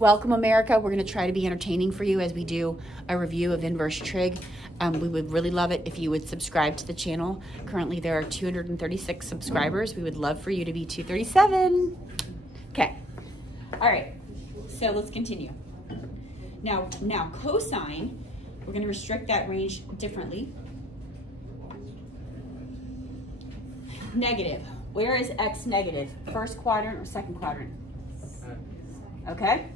Welcome, America. We're going to try to be entertaining for you as we do a review of inverse trig. We would really love it if you would subscribe to the channel. Currently, there are 236 subscribers. We would love for you to be 237. Okay. All right. So let's continue. Now cosine, we're going to restrict that range differently. Negative. Where is x negative? First quadrant or second quadrant? Okay.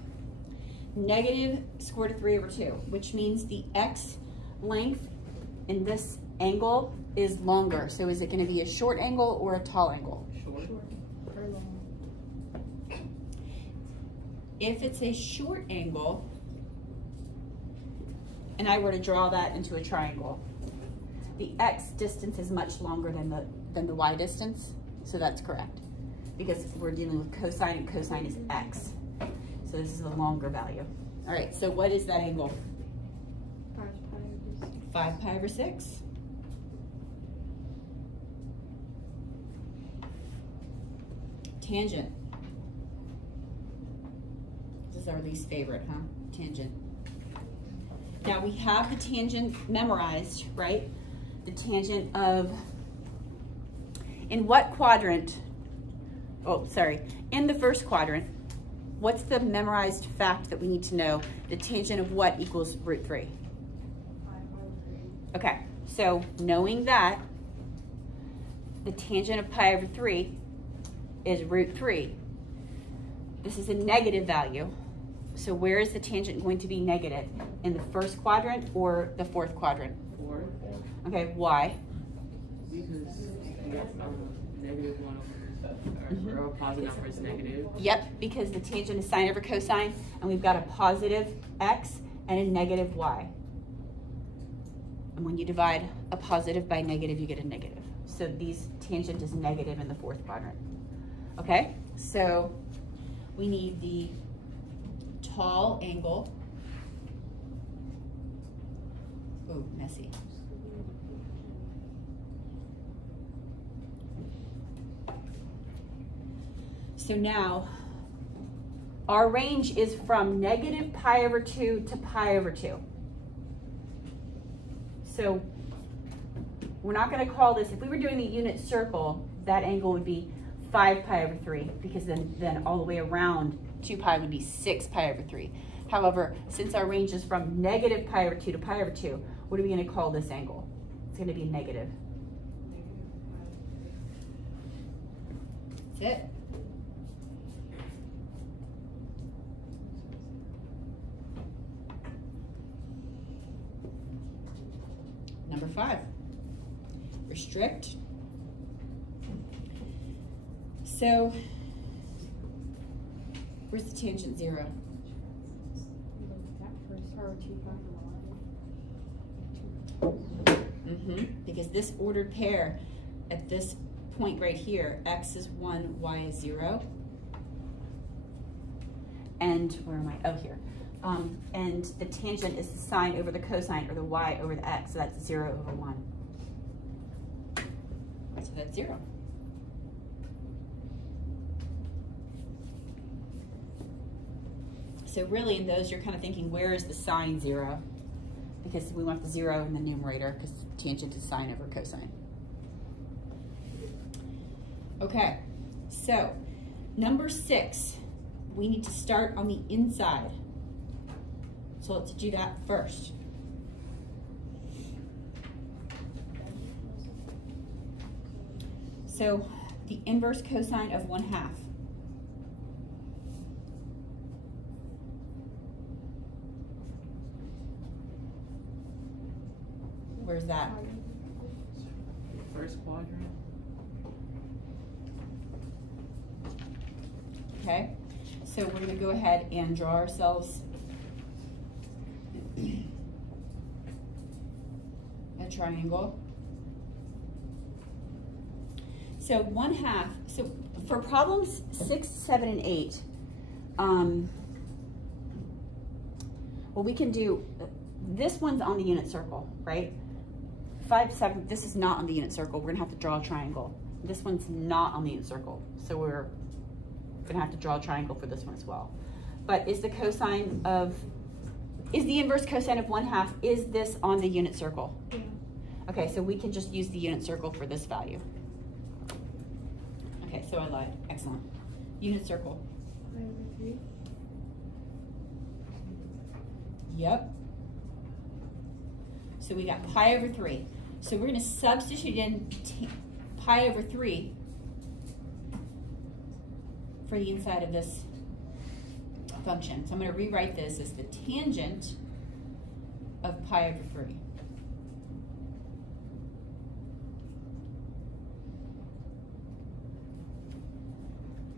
Negative square root of 3 over 2, which means the x length in this angle is longer. So is it going to be a short angle or a tall angle? Short. Or long. If it's a short angle, and I were to draw that into a triangle, the x distance is much longer than the y distance, so that's correct. Because we're dealing with cosine, and cosine is x. So this is a longer value. All right, so what is that angle? 5 pi over 6. Tangent. This is our least favorite, huh? Tangent. Now we have the tangent memorized, right? The tangent of, in what quadrant? Oh, sorry, in the first quadrant. What's the memorized fact that we need to know? The tangent of what equals root 3? Okay, so knowing that, the tangent of pi over 3 is root 3. This is a negative value. So where is the tangent going to be negative? In the first quadrant or the fourth quadrant? Fourth. Okay, why? Because negative 1 over or a positive number is negative. Yep, because the tangent is sine over cosine, and we've got a positive x and a negative y. And when you divide a positive by negative, you get a negative. So these tangent is negative in the fourth quadrant. Okay, so we need the tall angle. Oh, messy. So now, our range is from negative pi over 2 to pi over 2. So we're not going to call this, if we were doing the unit circle, that angle would be 5 pi over 3, because then all the way around 2 pi would be 6 pi over 3. However, since our range is from negative pi over 2 to pi over 2, what are we going to call this angle? It's going to be negative. That's it. Number 5, restrict. So, where's the tangent 0? Because this ordered pair at this point right here, x is 1, y is 0. And where am I? Oh, here. And the tangent is the sine over the cosine, or the y over the x, so that's 0 over 1. So that's 0. So really in those, you're kind of thinking, where is the sine 0? Because we want the 0 in the numerator, because tangent is sine over cosine. Okay, so number 6, we need to start on the inside. So let's do that first. So the inverse cosine of 1/2. Where's that? First quadrant. Okay, so we're going to go ahead and draw ourselves a triangle. So 1/2, so for problems 6, 7, and 8, what we can do, this one's on the unit circle, right? 5, 7, this is not on the unit circle. We're gonna have to draw a triangle. This one's not on the unit circle, so we're gonna have to draw a triangle for this one as well. but is the inverse cosine of 1/2, is this on the unit circle? Yeah. Okay, so we can just use the unit circle for this value. Okay, so I lied. Excellent. Unit circle. Pi over 3. Yep. So we got pi over 3. So we're going to substitute in pi over 3 for the inside of this function. So I'm going to rewrite this as the tangent of pi over 3.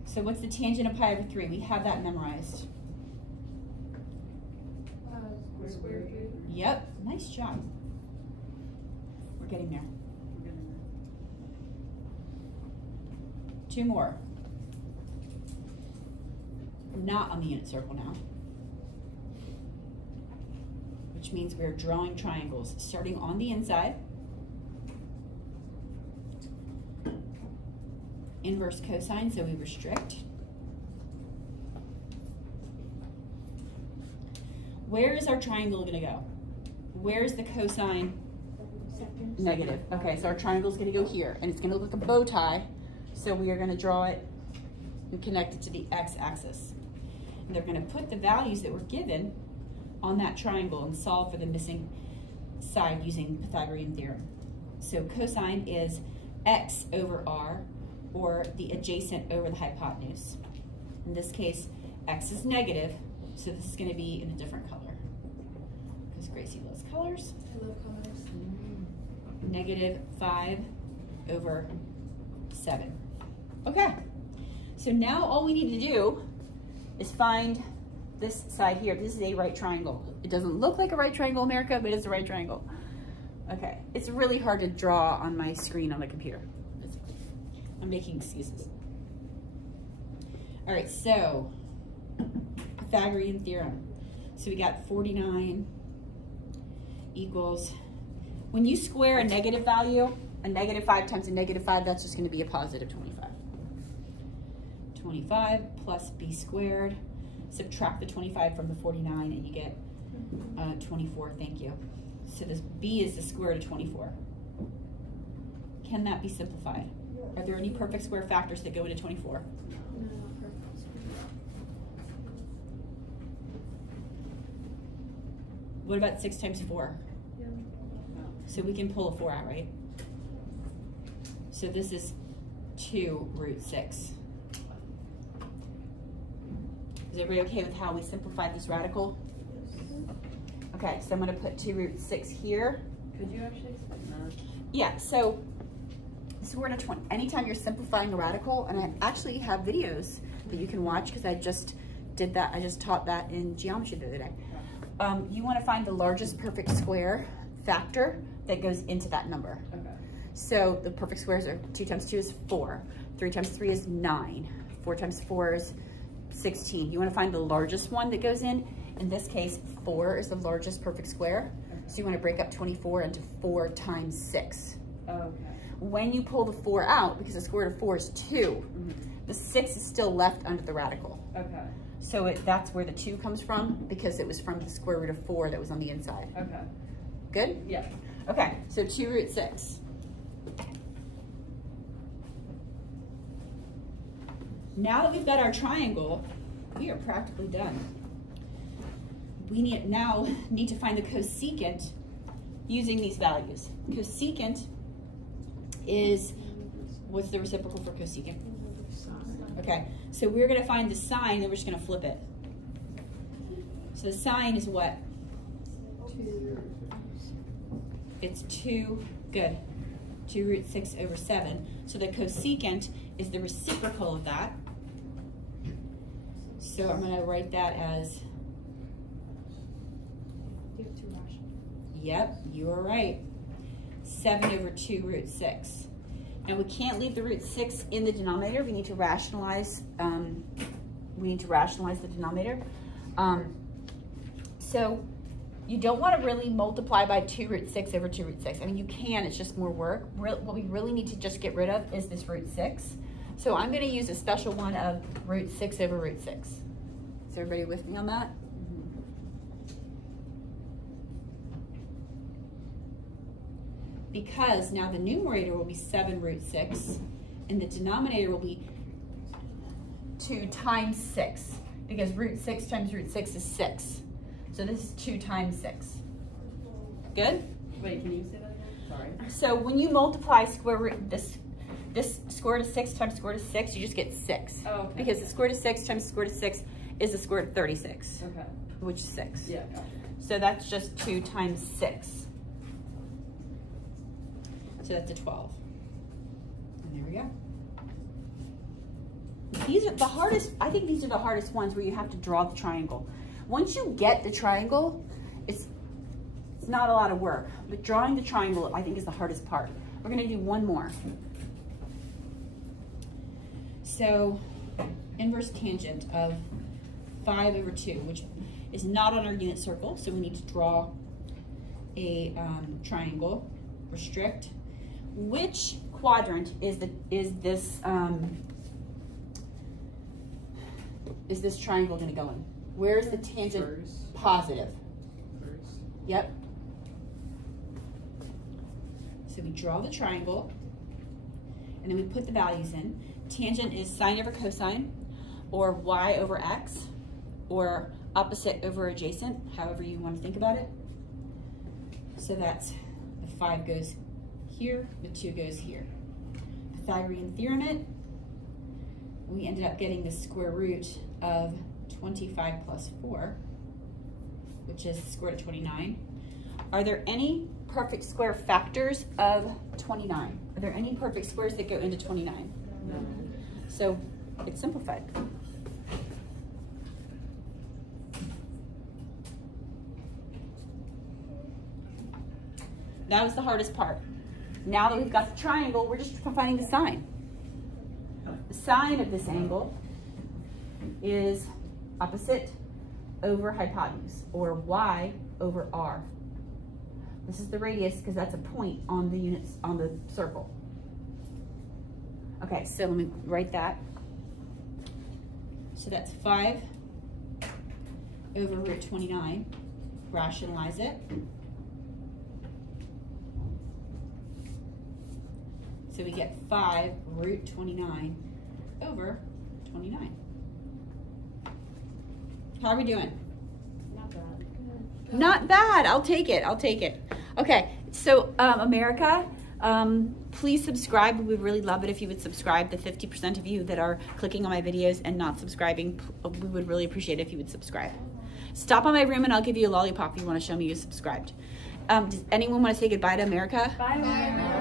So what's the tangent of pi over 3? We have that memorized. Square root. Yep, nice job. We're getting there. Two more. Not on the unit circle now. Which means we're drawing triangles starting on the inside. Inverse cosine, so we restrict. Where is our triangle going to go? Where is the cosine? Second. Negative. Okay, so our triangle is going to go here, and it's going to look like a bow tie. So we are going to draw it and connect it to the x-axis. And they're going to put the values that were given on that triangle and solve for the missing side using Pythagorean Theorem. So cosine is x over r, or the adjacent over the hypotenuse. In this case, x is negative, so this is going to be in a different color. Because Gracie loves colors. I love colors. Negative 5 over 7. Okay, so now all we need to do is find this side here. This is a right triangle. It doesn't look like a right triangle, America, but it's a right triangle. Okay, it's really hard to draw on my screen on the computer. I'm making excuses. All right, so Pythagorean Theorem. So we got 49 equals, when you square a negative value, a negative 5 times a negative 5, that's just going to be a positive 25. 25 plus b squared. Subtract the 25 from the 49 and you get 24, thank you. So this b is the square root of 24. Can that be simplified? Are there any perfect square factors that go into 24? No, perfect square. What about 6 times 4? Yeah. So we can pull a 4 out, right? So this is 2 root 6. Is everybody okay with how we simplified this radical? Okay, so I'm going to put 2 root 6 here. Could you actually explain that? Yeah, so we're going to, anytime you're simplifying a radical, and I actually have videos that you can watch because I just did that, I just taught that in geometry the other day. You want to find the largest perfect square factor that goes into that number. Okay. So the perfect squares are 2 times 2 is 4, 3 times 3 is 9, 4 times 4 is 16. You want to find the largest one that goes in. In this case, 4 is the largest perfect square. So you want to break up 24 into 4 times 6. Okay. When you pull the 4 out, because the square root of 4 is 2, the 6 is still left under the radical. Okay. So that's where the 2 comes from, because it was from the square root of 4 that was on the inside. Okay. Good? Yeah. Okay, so 2 root 6. Now that we've got our triangle, we are practically done. We now need to find the cosecant using these values. Cosecant is, what's the reciprocal for cosecant? Okay, so we're going to find the sine, and we're just going to flip it. So the sine is what? 2. It's 2, good, 2 root 6 over 7. So the cosecant is the reciprocal of that. So I'm going to write that as, You have 2 rational. yep, you are right, 7 over 2 root 6. Now we can't leave the root 6 in the denominator. We need to rationalize. The denominator. So you don't want to really multiply by 2 root 6 over 2 root 6. I mean, you can. It's just more work. What we really need to just get rid of is this root 6. So I'm going to use a special one of root 6 over root 6. Is everybody with me on that? Because now the numerator will be 7 root 6, and the denominator will be 2 times 6, because root 6 times root 6 is 6. So this is 2 times 6. Good? Wait, can you say that again? Sorry. So when you multiply square root, this square root of 6 times square root of 6, you just get 6. Oh, okay. Because the square root of 6 times the square root of 6 is the square root of 36, Okay. which is 6. Yeah, gotcha. So that's just 2 times 6. So that's a 12. And there we go. These are the hardest, I think these are the hardest ones where you have to draw the triangle. Once you get the triangle, it's not a lot of work, but drawing the triangle I think is the hardest part. We're gonna do one more. So, inverse tangent of 5 over 2, which is not on our unit circle, so we need to draw a triangle, restrict. Which quadrant is this triangle going to go in? Where is the tangent First. positive? First. Yep. So we draw the triangle, and then we put the values in. Tangent is sine over cosine, or y over x, or opposite over adjacent, however you want to think about it. So that's the 5 goes here, the 2 goes here. Pythagorean Theorem it. We ended up getting the square root of 25 plus 4, which is square root of 29. Are there any perfect square factors of 29? Are there any perfect squares that go into 29? No. So it's simplified. That was the hardest part. Now that we've got the triangle, we're just finding the sine. The sine of this angle is opposite over hypotenuse, or y over r. This is the radius because that's a point on the units on the circle. Okay, so let me write that. So that's 5 over root 29. Rationalize it. So we get 5 root 29 over 29. How are we doing? Not bad. Not bad. I'll take it. I'll take it. Okay, so America, please subscribe. We would really love it if you would subscribe. The 50% of you that are clicking on my videos and not subscribing, we would really appreciate it if you would subscribe. Stop by my room and I'll give you a lollipop if you want to show me you subscribed. Does anyone want to say goodbye to America? Bye, America.